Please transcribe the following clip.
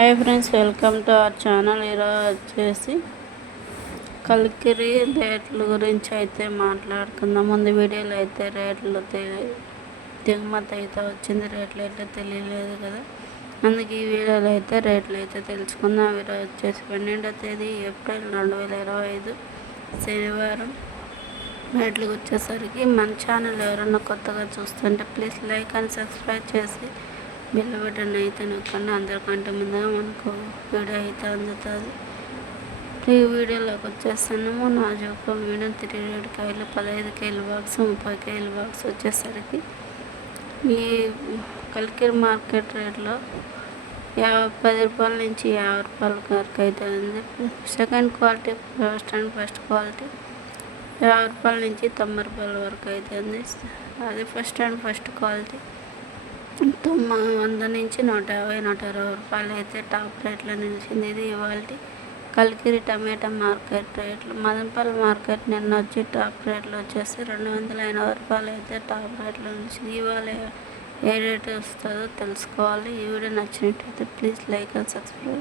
Hi friends welcome to our channel. ఈరోజు వచ్చేసి కలికిరి రేట్ల గురించి అయితే మాట్లాడుకుందాం. ముందు వీడియోలో అయితే రేట్లు దిగుమతి అయితే వచ్చింది. రేట్లు అయితే తెలియలేదు కదా. అందుకే ఈ వీడియోలో అయితే రేట్లు అయితే తెలుసుకుందాం. ఈరోజు వచ్చేసి పన్నెండో తేదీ ఏప్రిల్ రెండు వేల ఇరవై ఐదు శనివారం. రేట్లకు వచ్చేసరికి మన ఛానల్ ఎవరన్నా కొత్తగా చూస్తుంటే ప్లీజ్ లైక్ అండ్ సబ్స్క్రైబ్ చేసి బిల్ అయితే నొక్కండి అందరికంటే ముందుగా మనకు వీడియో అయితే అందుతుంది. ఈ వీడియోలోకి వచ్చేస్తున్నాము నా జోకు మీడియం త్రీ ఏడు కాయలు పదహైదు కేజీల బాక్స్ ముప్పై కేజీల బాక్స్ వచ్చేసరికి ఈ కలికిరి మార్కెట్ రేట్లో యాభై పది రూపాయల నుంచి యాభై రూపాయల వరకు అయితే ఉంది. Second quality first and first quality యాభై రూపాయల నుంచి తొంభై రూపాయల వరకు అయితే ఉంది. అది ఫస్ట్ అండ్ ఫస్ట్ క్వాలిటీ. తొమ్మిది వంద నుంచి నూట యాభై నూట ఇరవై రూపాయలు అయితే టాప్ రేట్లో నిలిచింది ఇది ఇవాళ కలికిరి టమాటా మార్కెట్ రేట్లు. మదనపల్లి మార్కెట్ నిన్న వచ్చి టాప్ రేట్లు వచ్చేసి రెండు వందల ఎనభై రూపాయలు అయితే టాప్ రేట్లో నిలిచింది. ఇవాళ ఏ రేట్ వస్తుందో తెలుసుకోవాలి. ఈ వీడియో నచ్చినట్టయితే ప్లీజ్ లైక్ అండ్ సబ్స్క్రైబ్.